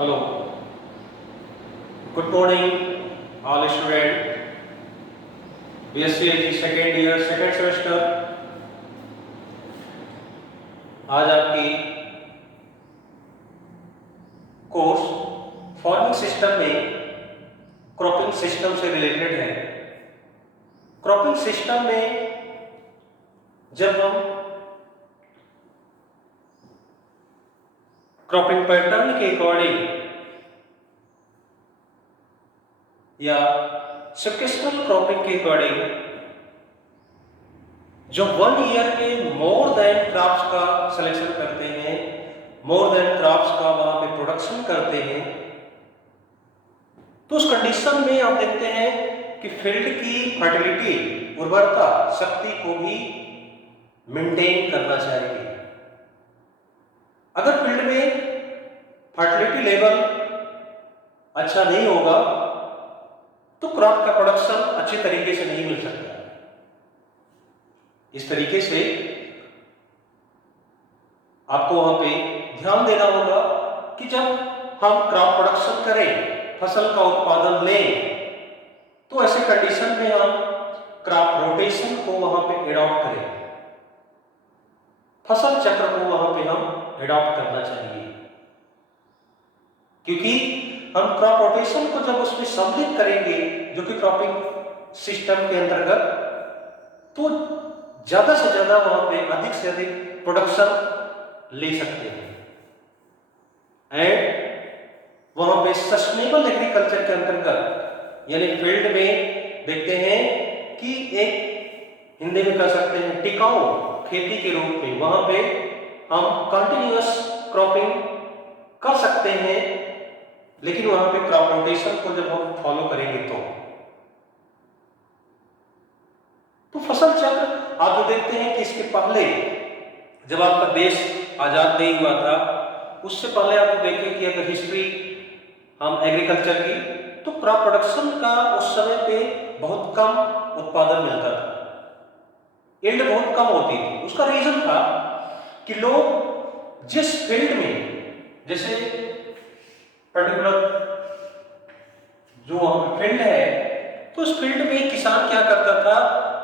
Hello, good morning, all students. BSc second year, second semester. आज आपकी course farming system में cropping system से related है। Cropping system में जब हम क्रॉपिंग पैटर्न के अकॉर्डिंग या सक्सेसफुल क्रॉपिंग के अकॉर्डिंग जो 1 ईयर में मोर देन क्रॉप्स का सिलेक्शन करते हैं, मोर देन क्रॉप्स का वहां पे प्रोडक्शन करते हैं, तो उस कंडीशन में आप देखते हैं कि फील्ड की फर्टिलिटी, उर्वरता शक्ति को भी मेंटेन करना चाहिए। अगर फील्ड में फर्टिलिटी लेवल अच्छा नहीं होगा तो क्रॉप का प्रोडक्शन अच्छे तरीके से नहीं मिल सकता। इस तरीके से आपको वहां पे ध्यान देना होगा कि जब हम क्रॉप प्रोडक्शन करें, फसल का उत्पादन लें, तो ऐसे कंडीशन में हम क्रॉप रोटेशन को वहां पे एडॉप्ट करें, फसल चक्र को वहां पे हम एडॉप्ट करना चाहिए। क्योंकि हम क्रॉप रोटेशन को जब उसमें सम्मिलित करेंगे जो कि क्रॉपिंग सिस्टम के अंतर्गत, तो ज्यादा से ज्यादा वहां पे अधिक से अधिक प्रोडक्शन ले सकते हैं। एंड वहां पे सस्टेनेबल एग्रीकल्चर के अंतर्गत यानी फील्ड में देखते हैं कि एक हिंदी में कह सकते हैं टिकाऊ खेती के रूप में वहां पे हम कंटिन्यूअस क्रॉपिंग कर सकते हैं। लेकिन वहां पे क्रॉप रोटेशन को जब हम फॉलो करेंगे तो फसल चक्र आप जो देखते हैं कि इसके पहले जब आपका देश आजाद नहीं हुआ था, उससे पहले आप देखें कि अगर हिस्ट्री हम एग्रीकल्चर की, तो क्रॉप प्रोडक्शन का उस समय पे बहुत कम उत्पादन मिलता था, यील्ड बहुत कम होती थी। उसका रीजन था कि लोग जिस फील्ड में, जैसे पर्टिकुलर जो फील्ड है, तो उस फील्ड में किसान क्या करता था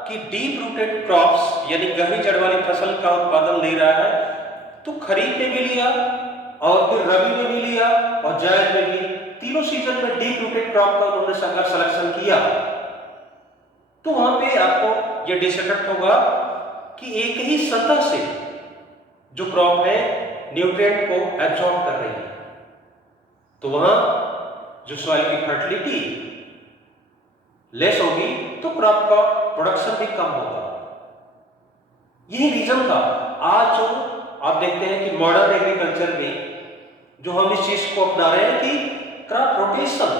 कि डीप रूटेड क्रॉप्स यानी गहरी जड़ वाली फसल का उत्पादन ले रहा है, तो खरीफ में भी लिया और फिर रबी में भी लिया और जायद में भी, तीनों सीजन में डीप रूटेड क्रॉप का उन्होंने सिलेक्शन किया, तो वहां पे आपको यह डिसइफेक्ट होगा कि एक ही सतह से जो क्रॉप है न्यूट्रिएंट को एब्जॉर्ब कर रही है, तो वहां जो सॉइल की फर्टिलिटी लेस होगी तो क्रॉप का प्रोडक्शन भी कम होगा। यही रीजन था। आज जो आप देखते हैं कि मॉडर्न एग्रीकल्चर में जो हम इस चीज को अपना रहे हैं कि क्रॉप रोटेशन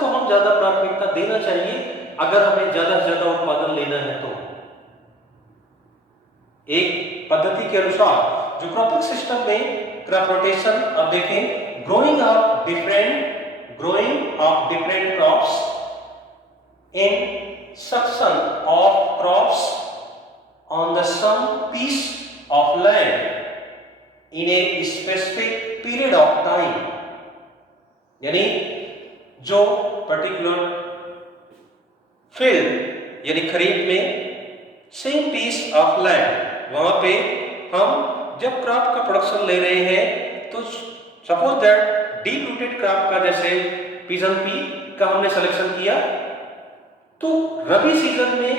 को हम ज्यादा प्राथमिकता देना चाहिए अगर हमें ज्यादा से ज्यादा उत्पादन लेना है। तो एक पद्धति के अनुसार जो क्रॉपिंग सिस्टम में क्रॉप रोटेशन आप देखें, growing of different crops in succession of crops on the some piece of land in a specific period of time, यानी जो पर्टिकुलर फील्ड यानी खरीफ में सेम पीस ऑफ लैंड, वहां पे हम जब क्रॉप का प्रोडक्शन ले रहे हैं तो suppose that deep rooted crop का जैसे पिजन पी का हमने सिलेक्शन किया, तो रबी सीजन में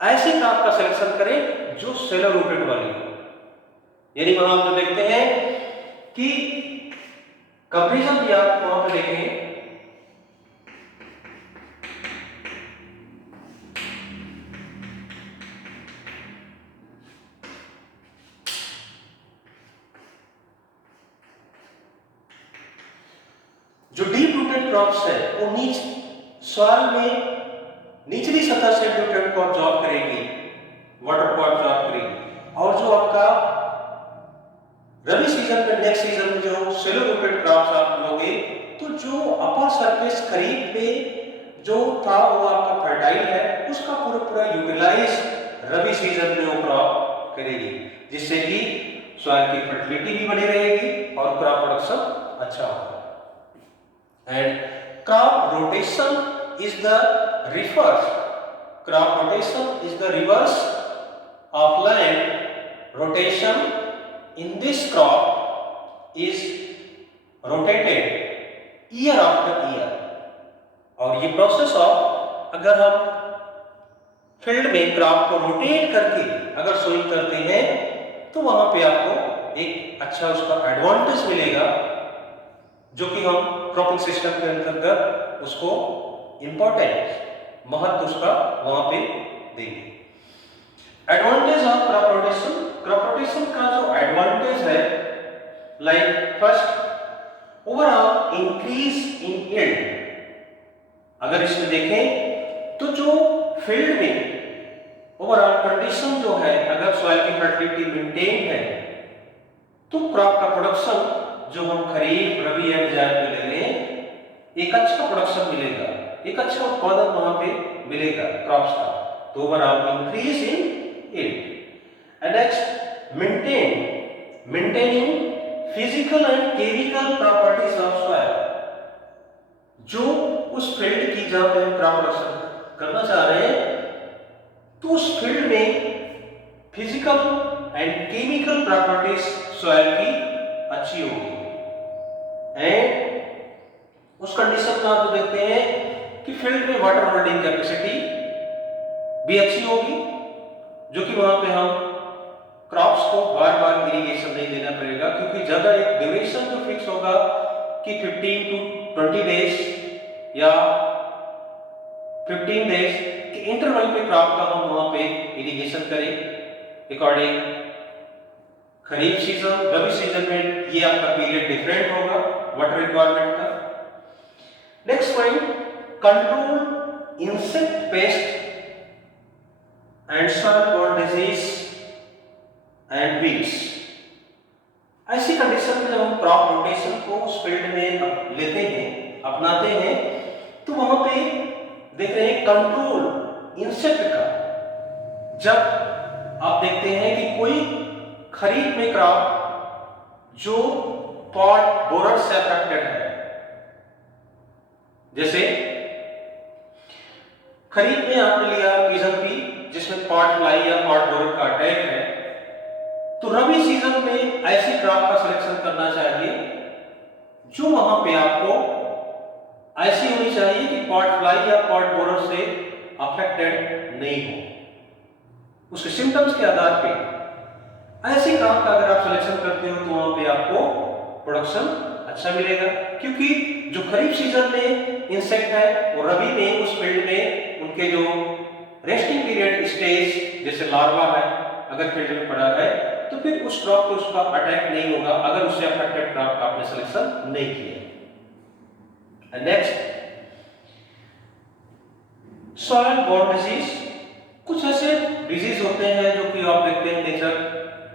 ऐसे क्रॉप का सिलेक्शन करें जो सेलो रूटेड वाली हो। यानी वहां आप देखते हैं कि कंपैरिजन भी आप वहां पे देखेंगे, जो डीप रूटेड क्रॉप्स है वो सॉइल में निचली सतह से न्यूट्रिएंट को अब्सॉर्ब करेगी, वाटर को अब्सॉर्ब करेगी। और जो आपका रबी सीजन में, नेक्स्ट सीजन में जो सेलो रूटेड क्रॉप्स आप लोगे, तो जो अपर सरफेस खरीफ में जो था वो आपका फर्टाइल है, उसका पूरा पूरा यूटिलाइज रबी सीजन में वो क्रॉप करेगी, जिससे कि सॉइल की फर्टिलिटी भी बनी रहेगी और क्रॉप प्रोडक्शन अच्छा होगा। And crop rotation is the reverse, crop rotation is the reverse of land rotation. In this crop is rotated year after year. और ये प्रोसेस ऑफ, अगर हम फील्ड में क्रॉप को रोटेट करके अगर सोइंग करते हैं तो वहां पे आपको एक अच्छा उसका एडवांटेज मिलेगा, जो कि हम क्रॉपिंग सिस्टम के अंतर्गत उसको इंपॉर्टेंट महत्व उसका वहां पे देंगे। Advantage of crop rotation, crop rotation का जो एडवांटेज है, like first overall increase in yield. अगर इसमें देखें तो जो फील्ड में ओवरऑल कंडीशन जो है, अगर सॉइल की फर्टिलिटी मेंटेन है तो क्रॉप का प्रोडक्शन जो हम खरीफ रबी या जायद में ले रहे हैं, एक अच्छा प्रोडक्शन मिलेगा, एक अच्छा उत्पादन वहां पे मिलेगा क्रॉप्स का। तो overall increase in yield. And next maintaining physical and chemical properties of soil. जो उस फील्ड की जहां पे हम क्रॉप प्रोडक्शन करना चाह रहे हैं तो उस फील्ड में physical and chemical properties soil की अच्छी होगी। एंड उस कंडीशन में आप देखते हैं कि फील्ड में वाटर होल्डिंग कैपेसिटी भी अच्छी होगी, जो कि वहां पे हम क्रॉप्स को बार बार इरिगेशन नहीं देना पड़ेगा, क्योंकि ज्यादा एक ड्यूरेशन जो फिक्स होगा कि 15 to 20 डेज या 15 डेज के इंटरवल पे क्रॉप का हम वहां पे इरिगेशन करें अकॉर्डिंग खरीफ सीजन रबी सीजन में ये आपका पीरियड डिफरेंट होगा वाटर रिक्वायरमेंट का। Next point, control insect pest and soil borne disease and weeds. ऐसी कंडीशन में जब हम क्रॉप रोटेशन को उस फील्ड में लेते हैं, अपनाते हैं, तो वहां पे देख रहे हैं कंट्रोल इंसेक्ट का। जब आप देखते हैं कि कोई खरीफ में क्रॉप जो पॉट बोरर से अफेक्टेड है, जैसे खरीफ में आपने लिया पीजन पी जिसमें पॉट फ्लाई या पॉट बोरर का अटैक है, तो रबी सीजन में ऐसी क्रॉप का सिलेक्शन करना चाहिए जो वहां पे आपको ऐसी होनी चाहिए कि पॉट फ्लाई या पॉट बोरर से अफेक्टेड नहीं हो। उसके सिम्टम्स के आधार पे ऐसी क्रॉप का अगर आप सिलेक्शन करते हो तो वहां पे आपको प्रोडक्शन अच्छा मिलेगा, क्योंकि जो खरीफ सीजन में इंसेक्ट है वो रबी में उस फील्ड में उनके जो रेस्टिंग पीरियड स्टेज जैसे लार्वा है अगर फील्ड में पड़ा है तो फिर उस क्रॉप पे उसका अटैक नहीं होगा अगर उससे अफेक्टेड क्रॉप का आपने सिलेक्शन नहीं किया। Next, soil borne disease. कुछ ऐसे डिजीज होते हैं जो कि आप देखते हैं नेचर,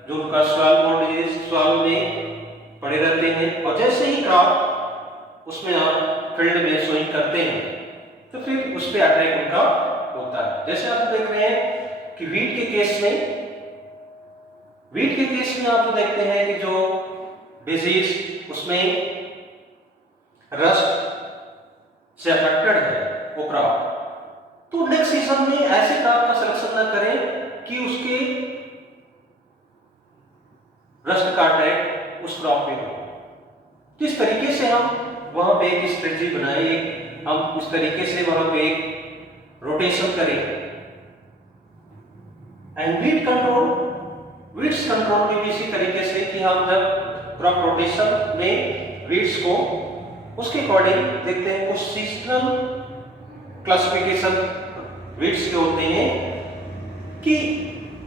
जो उनका सॉइल बॉर्न डिजीज सॉइल में पड़े रहते हैं और जैसे ही क्रॉप उसमें आप फील्ड में सोइंग करते हैं तो फिर उस पर अटैक उनका होता है। जैसे आप देख रहे हैं कि वीट के केस में आप देखते हैं कि जो डिजीज उसमें रस्ट से अफेक्टेड है वो क्रॉप, तो नेक्स्ट सीजन में ऐसे क्रॉप का सिलेक्शन ना करें कि उसके रस्ट का अटैक उस क्रॉप पे हो। किस तरीके से हम वहां पे एक स्ट्रेटजी बनाए, हम उस तरीके से वहां पे एक रोटेशन करें। एंड वीड्स कंट्रोल में भी इसी तरीके से कि हम जब क्रॉप रोटेशन में वीड्स को उसके अकॉर्डिंग देखते हैं। कुछ सीजनल क्लासिफिकेशन वीड्स के होते हैं कि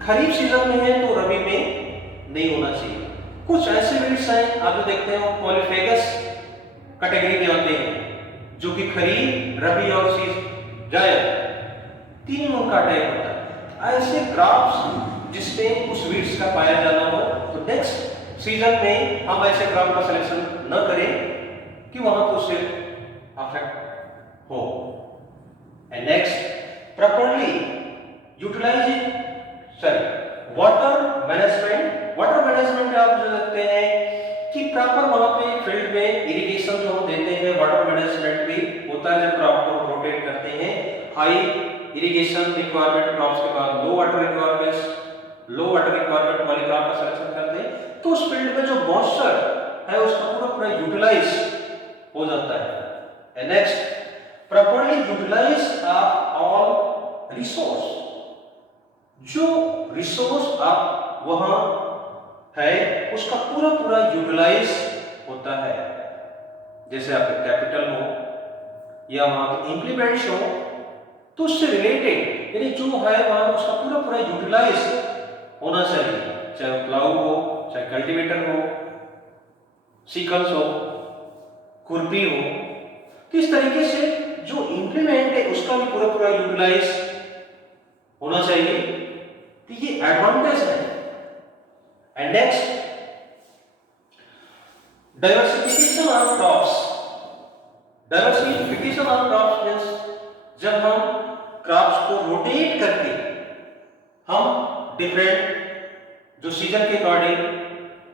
खरीफ सीजन में है तो रबी में नहीं होना चाहिए। कुछ ऐसे वीड्स हैं आप जो देखते हैं वो पॉलीफेगस कैटेगरी में आते हैं जो कि खरीफ रबी और जायद तीन उनका अटैक होता है। ऐसे क्रॉप्स जिसमें उस वीड्स का पाया जाना हो तो नेक्स्ट सीजन में हम ऐसे क्रॉप का सिलेक्शन न करें कि वहां तो उससे अफेक्ट हो। And next, properly utilising water management water management आप जो देखते हैं कि प्रॉपर वहां पे फील्ड में इरिगेशन जो हम देते हैं, वाटर मैनेजमेंट भी होता है जब क्रॉप को रोटेट करते हैं। हाई इरिगेशन रिक्वायरमेंट क्रॉप्स के बाद लो वाटर रिक्वायरमेंट वाली क्रॉप का सिलेक्शन करते हैं, तो उस फील्ड में जो मॉइस्चर है उसका पूरा पूरा यूटिलाइज हो जाता है। And next, properly utilise of all resource, जो रिसोर्स आप वहां है उसका पूरा पूरा यूटिलाइज होता है। जैसे आपके कैपिटल हो या वहां के इंप्लीमेंट्स हो, तो उससे रिलेटेड यानी जो है वहां उसका पूरा पूरा यूटिलाइज होना चाहिए, चाहे वो प्लाऊ हो, चाहे कल्टीवेटर हो, सीकल्स हो, खुरपी हो। तो इस तरीके से जो इंप्लीमेंट है उसका भी पूरा पूरा यूटिलाइज होना चाहिए। तो ये एडवांटेज है। And next, diversification of crops. Diversification of crops means जब हम क्रॉप्स को रोटेट करके हम डिफरेंट जो सीजन के अकॉर्डिंग,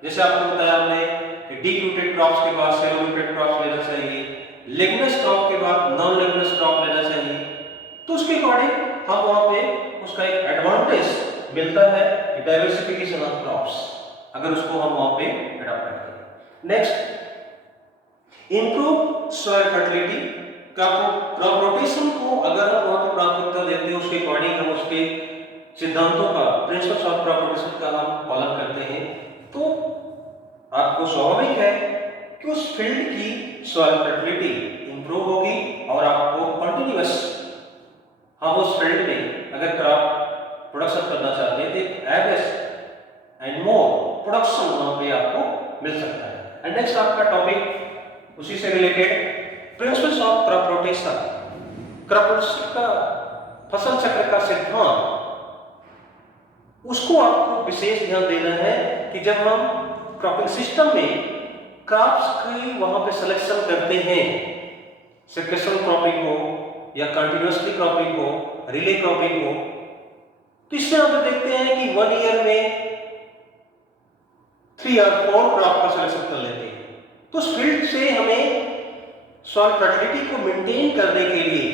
जैसे आपको बताया हमने कि डीप रूटेड क्रॉप्स के बाद शैलो रूटेड क्रॉप्स लेना चाहिए, लेगुमिनस क्रॉप के बाद नॉन लेगुमिनस क्रॉप लेना चाहिए, तो उसके अकॉर्डिंग हम वहां पे उसका एक एडवांटेज मिलता है कि डाइवर्सिफिकेशन ऑफ क्रॉप्स, अगर उसको हम वहां पे अडॉप्ट करते हैं। Next, improve soil fertility. Crop rotation को अगर हम वहां पे प्राथमिकता देते हैं, उसके अकॉर्डिंग हम उसके सिद्धांतों का, प्रिंसिपल्स ऑफ क्रॉप रोटेशन का हम पालन करते हैं, तो आपको स्वाभाविक है कि उस फील्ड की सॉइल फर्टिलिटी इंप्रूव होगी और आपको कंटिन्यूअस हम उस फील्ड में अगर क्रॉप प्रोडक्शन करना चाहते हैं तो एवरेज एंड मोर प्रोडक्शन वहां पे आपको मिल सकता है। एंड नेक्स्ट आपका टॉपिक उसी से related, principles of crop rotation. Crop rotation का फसल चक्र का सिद्धांत, उसको आपको विशेष ध्यान देना है कि जब हम क्रॉपिंग सिस्टम में क्रॉप्स की वहां पे सिलेक्शन करते हैं, सक्सेशन क्रॉपिंग हो या कंटिन्यूअसली क्रॉपिंग हो, रिले क्रॉपिंग हो, तो इसमें आप देखते हैं कि 1 ईयर में 3 और 4 क्रॉप का सिलेक्शन कर लेते हैं। तो उस फील्ड से हमें सॉइल फर्टिलिटी को मेंटेन करने के लिए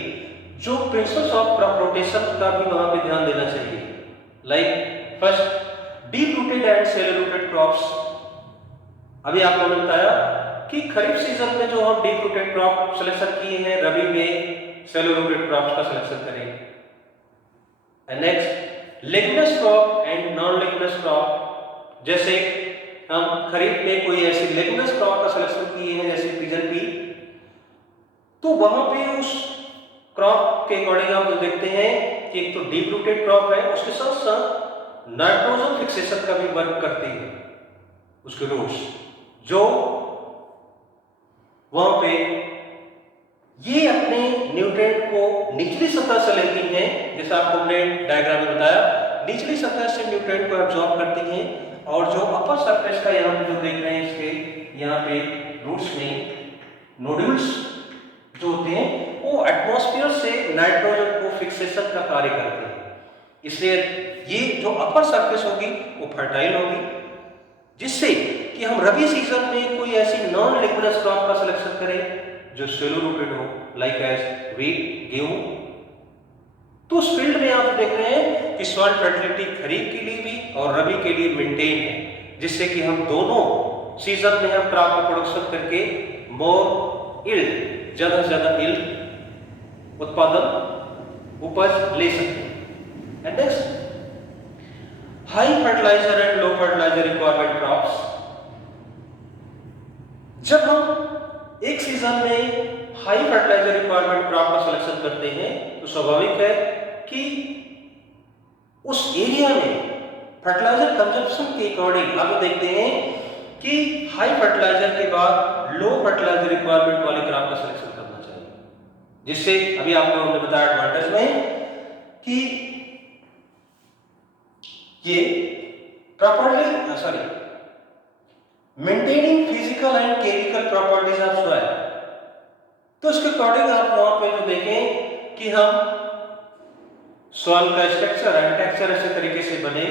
जो प्रिंसिपल्स ऑफ क्रॉप रोटेशन का भी वहां पे ध्यान देना चाहिए। Like first, deep rooted and shallow rooted crops. अभी आपको मैंने बताया कि खरीफ सीजन में जो हम डीप रूटेड क्रॉप सिलेक्शन किए हैं, रबी में शैलो रूटेड क्रॉप्स का सिलेक्शन करेंगे। And next, leguminous crop and non leguminous crop. जैसे हम खरीफ में कोई ऐसी लेगुमिनस क्रॉप का सिलेक्शन किए हैं जैसे पिजन पी, तो वहां पे उस क्रॉप के अकॉर्डिंग हम जो देखते हैं कि एक तो डीप रूटेड क्रॉप है, उसके साथ साथ नाइट्रोजन फिक्सेशन का भी वर्क करती है उसके रूट्स, जो वहां पे ये अपने न्यूट्रिएंट को निचली सतह से लेती हैं, जैसे आपको हमने डायग्राम में बताया, निचली सतह से न्यूट्रिएंट को एब्जॉर्ब करती हैं, और जो अपर सरफेस का यहाँ पे जो देख रहे हैं इसके यहाँ पे रूट्स में नोड्यूल्स जो होते हैं वो एटमॉस्फेयर से नाइट्रोजन को फिक्सेशन का कार्य करते हैं। इसलिए ये जो अपर सरफेस होगी वो फर्टाइल होगी, जिससे कि हम रबी सीजन में कोई ऐसी नॉन लेगुमिनस क्रॉप का सिलेक्शन करें जो शैलो रूटेड हो, लाइक एज व्हीट, गेहूं। तो उस फील्ड में आप देख रहे हैं कि सॉइल फर्टिलिटी खरीफ के लिए भी और रबी के लिए मेंटेन है, जिससे कि हम दोनों सीजन में हम क्रॉप का प्रोडक्शन करके मोर यील्ड, ज्यादा से ज्यादा यील्ड उत्पादन उपज ले सकते हैं। And next, high fertiliser and low fertiliser requirement crops. जब हम एक सीजन में हाई फर्टिलाइजर रिक्वायरमेंट क्रॉप का सिलेक्शन करते हैं तो स्वाभाविक है कि उस एरिया में फर्टिलाइजर कंजप्शन के अकॉर्डिंग आप देखते हैं कि हाई फर्टिलाइजर के बाद लो फर्टिलाइजर रिक्वायरमेंट वाले क्रॉप का सिलेक्शन करना चाहिए, जिससे अभी आपको हमने बताया एडवांटेज में कि ये properly maintaining physical and chemical properties of soil. तो इसके अकॉर्डिंग आप वहां पे जो देखें कि हम सॉइल का स्ट्रक्चर एंड टेक्सचर ऐसे तरीके से बने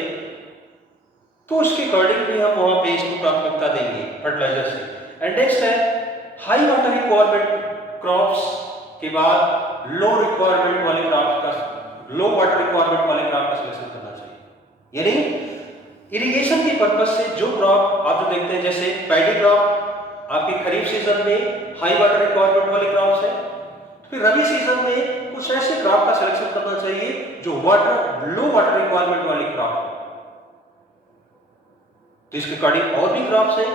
तो उसके अकॉर्डिंग भी हम वहाँ पे इसको प्राथमिकता देंगे फर्टिलाइजर से। एंड नेक्स्ट है हाई वाटर रिक्वायरमेंट क्रॉप्स के बाद लो रिक्वायरमेंट वाले क्रॉप का, लो वाटर रिक्वायरमेंट वाले क्रॉप का सिलेक्शन करना चाहिए। यानी इरिगेशन की पर्पज से जो क्रॉप आप जो देखते हैं, जैसे पैडी क्रॉप आपके खरीफ सीजन में हाई वाटर रिक्वायरमेंट वाले क्रॉप्स है, फिर रबी सीजन में कुछ ऐसे क्रॉप का सिलेक्शन करना चाहिए जो लो वाटर रिक्वायरमेंट वाली क्रॉप है। तो इसके अकॉर्डिंग और भी क्रॉप्स हैं,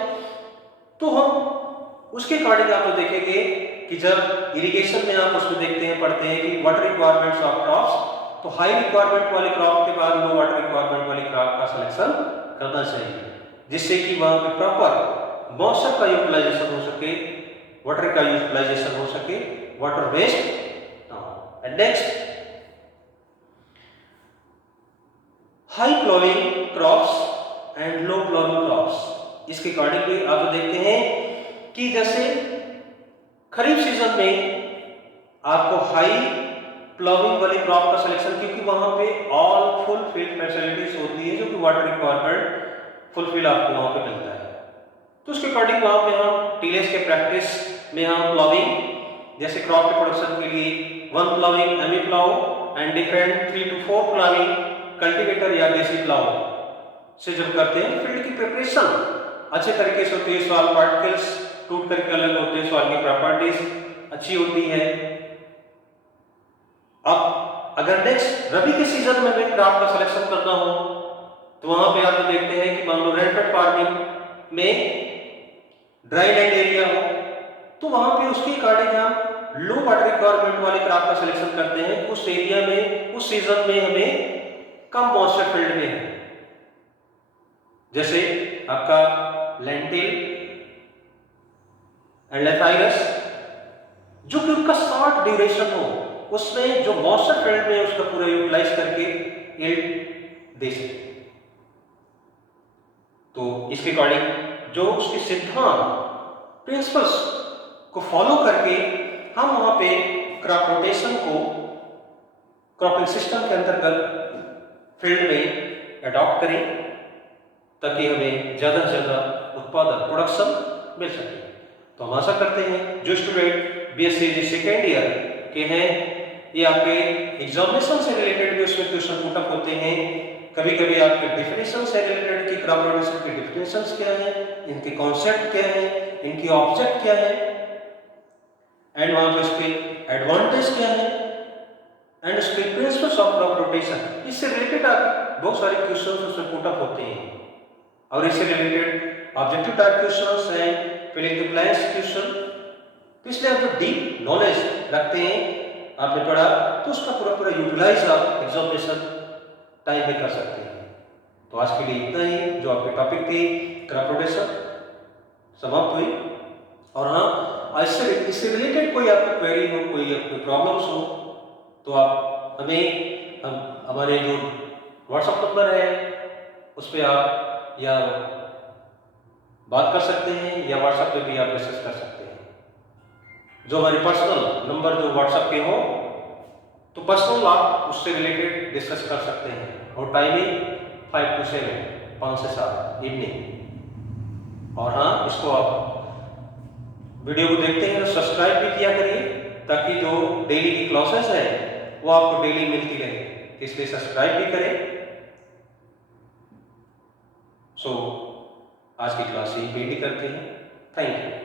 तो हम उसके अकॉर्डिंग आप तो देखेंगे कि जब इरिगेशन में आप उसमें देखते हैं, पढ़ते हैं कि वाटर रिक्वायरमेंट्स ऑफ क्रॉप्स, तो हाई रिक्वायरमेंट वाले क्रॉप के बाद लो वाटर रिक्वायरमेंट वाली क्रॉप का सिलेक्शन करना चाहिए, जिससे कि वहां पे प्रॉपर मॉइस्चर का यूटिलाइजेशन हो सके, वाटर का यूटिलाइजेशन हो सके, वाटर वेस्ट ना हो। And next high ploughing crops and low ploughing crops. इसके अकॉर्डिंग भी आप जो देखते हैं कि जैसे खरीफ सीजन में आपको हाई प्लॉविंग वाली क्रॉप का सिलेक्शन, क्योंकि वहां पे ऑल फुलफिल फैसिलिटीज होती है जो कि वाटर रिक्वायरमेंट फुलफिल आपको वहां पे मिलता है। तो उसके अकॉर्डिंग वहां पे हम टीलेज के प्रैक्टिस में हम प्लॉविंग, जैसे क्रॉप के प्रोडक्शन के लिए 1 प्लॉविंग एमी plough and different 3 to 4 ploughing cultivator या देसी प्लाउ से जब करते हैं, फील्ड की प्रिपरेशन अच्छे तरीके से होती है, सॉइल पार्टिकल्स टूट करके अलग होते हैं, सॉइल की प्रॉपर्टीज अच्छी होती है। अब अगर नेक्स्ट रबी के सीजन में भी क्रॉप का सिलेक्शन करना हो, तो वहां पे आप देखते हैं कि मान लो रेनफेड फार्मिंग में ड्राई लैंड एरिया हो, तो वहां पे उसके अकॉर्डिंग हम लो वाटर रिक्वायरमेंट वाले क्रॉप का सिलेक्शन करते हैं। उस एरिया में उस सीजन में हमें कम मॉइस्चर फील्ड में है, जैसे आपका लेंटिल एंड लेथाइरस, जो कि उनका शॉर्ट ड्यूरेशन हो, उसमें जो मॉइस्चर फील्ड में उसका पूरा यूटिलाइज करके यील्ड दे सके। तो इसके अकॉर्डिंग जो उसके सिद्धांत प्रिंसिपल्स को फॉलो करके हम वहां पे क्रॉप रोटेशन को क्रॉपिंग सिस्टम के अंतर्गत फील्ड में अडॉप्ट करें, ताकि हमें ज्यादा से ज्यादा उत्पादन प्रोडक्शन मिल सके। तो हम आशा करते हैं जो स्टूडेंट बीएससी सेकेंड ईयर के हैं, ये आपके एग्जामिनेशन से रिलेटेड भी उसमें क्वेश्चन पुट अप होते हैं। कभी कभी आपके डिफिनेशन से रिलेटेड कि क्रॉप रोटेशन के डिफिनेशंस क्या है, इनके कॉन्सेप्ट क्या है, इनकी ऑब्जेक्ट क्या है, एंड वहां पे उसके एडवांटेज क्या है, एंड उसके प्रिंसिपल्स ऑफ क्रॉप रोटेशन, इससे रिलेटेड आप बहुत सारे क्वेश्चंस उसमें पुट अप होते हैं। और इससे रिलेटेड ऑब्जेक्टिव टाइप क्वेश्चंस हैं, फिलिंग द ब्लैंक्स क्वेश्चन। तो इसलिए आप जो डीप नॉलेज रखते हैं, आपने पढ़ा, तो उसका पूरा पूरा यूटिलाइज आप एग्जामिनेशन टाइम में कर सकते हैं। तो आज के लिए इतना ही, जो आपके टॉपिक थे क्रॉप रोटेशन समाप्त हुई। और हाँ, इससे रिलेटेड कोई आपको क्वेरी हो, कोई आपको प्रॉब्लम्स हो, तो आप हमें हमारे जो व्हाट्सएप नंबर है उस पर आप या बात कर सकते हैं, या व्हाट्सएप पे भी आप मैसेज कर सकते हैं। जो हमारे पर्सनल नंबर जो व्हाट्सएप के हो, तो पर्सनल आप उससे रिलेटेड डिस्कस कर सकते हैं। और टाइमिंग 5 to 7, 5 से 7 इवनिंग। और हाँ, इसको आप वीडियो को देखते हैं तो सब्सक्राइब भी किया करिए, ताकि जो डेली की क्लासेस है वो आपको डेली मिलती रहे, इसलिए सब्सक्राइब भी करें। सो आज की क्लास यही करते हैं। Thank you.